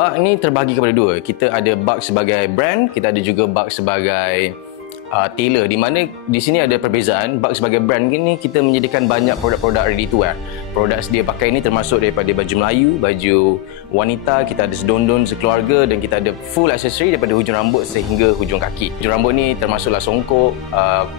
Bug ni terbahagi kepada dua. Kita ada Bug sebagai brand, kita ada juga Bug sebagai tailor, di mana di sini ada perbezaan. Bug sebagai brand ni kita menyediakan banyak produk-produk ready to wear. Produk sedia pakai ni termasuk daripada baju Melayu, baju wanita, kita ada sedondon sekeluarga, dan kita ada full aksesori daripada hujung rambut sehingga hujung kaki. Hujung rambut ni termasuklah songkok,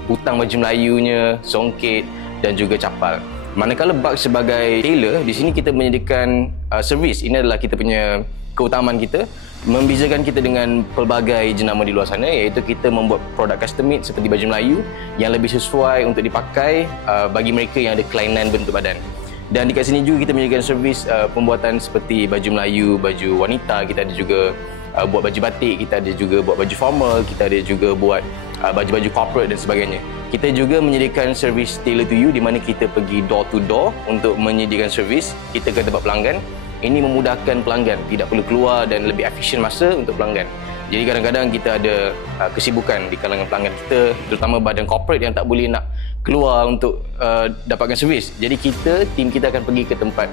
hutang baju Melayunya, songket dan juga capal. Manakala Bug sebagai tailor, di sini kita menyediakan servis. Ini adalah kita punya keutamaan kita, membezakan kita dengan pelbagai jenama di luar sana, iaitu kita membuat produk custom made seperti baju Melayu yang lebih sesuai untuk dipakai bagi mereka yang ada kelainan bentuk badan. Dan dekat sini juga kita menyediakan servis pembuatan seperti baju Melayu, baju wanita, kita ada juga buat baju batik, kita ada juga buat baju formal, kita ada juga buat baju-baju corporate dan sebagainya. Kita juga menyediakan servis tailor to you, di mana kita pergi door to door untuk menyediakan servis kita ke tempat pelanggan. Ini memudahkan pelanggan, tidak perlu keluar dan lebih efisien masa untuk pelanggan. Jadi kadang-kadang kita ada kesibukan di kalangan pelanggan kita, terutama badan corporate yang tak boleh nak keluar untuk dapatkan servis. Jadi tim kita akan pergi ke tempat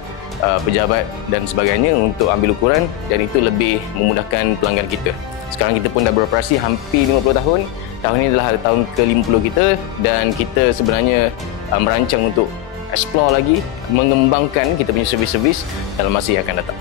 pejabat dan sebagainya untuk ambil ukuran, dan itu lebih memudahkan pelanggan kita. Sekarang kita pun dah beroperasi hampir 50 tahun. Tahun ini adalah tahun ke-50 kita, dan kita sebenarnya merancang untuk explore lagi, mengembangkan kita punya servis-servis dalam masa yang akan datang.